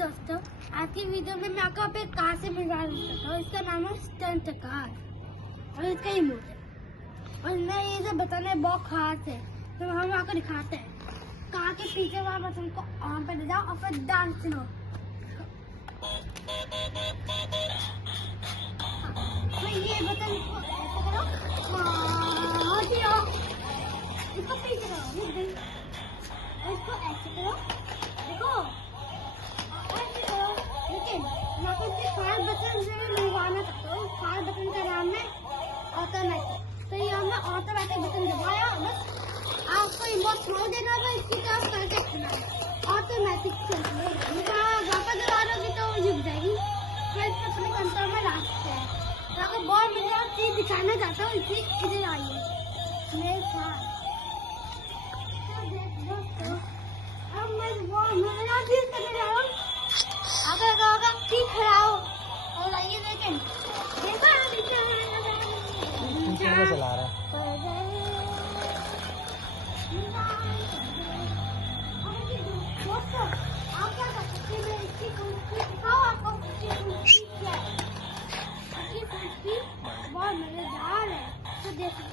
दोस्तों, आज की वीडियो में मैं आपको पे कार से मिलवा सकता हूँ। इसका नाम है स्टंट कार और इसका ही मूड है और मैं ये सब बताने बहुत खास है, तो हम आपको दिखाते हैं। कार के पीछे वाला बटन को ऑन पे ले जाओ और फिर डांस सुनो। तो ये बटन को ऐसे करो, इसको पीछे करो और इसको ऐसे करो, देखो ऐसे करो। लेकिन मैं आपको इसके 5 बटन से मिलवाना चाहता हूँ। 5 बटन का नाम है ऑटोमेटिक। तो ये हमने ऑटोमेटिक बटन दबाया, बस आपको रिमोट छोड़ देना था, इसकी काम करके रखना है। ऑटोमेटिक वापस दबा दोगे तो झुक जाएगी। मैं इसको अपने कंट्रोल में ला सकते हैं। तो आपको बहुत मजेदार चीज दिखाना चाहता हूँ, इसलिए इधर आइए मेरे साथ। अब मैं बहुत मजेदार चीज करने जा रहा हूँ। अगर होगा ठीक खड़ाओ और आइए देखें। देखो चला रहा है। आप क्या कर सकते हैं? इसकी कुर्सी दिखाओ, आपको कुर्सी क्या है? इसकी कुर्सी बहुत मजेदार है, तो देखिए।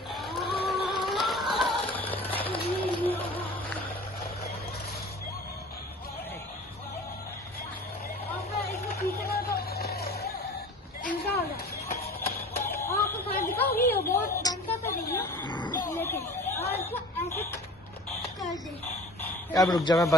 पीछे का तो ऐसा हो जाए और आपको कार दिखाओगी, ये बहुत बनता तो नहीं है, लेकिन और इसको ऐसे कर दे। अब रुक जा, मैं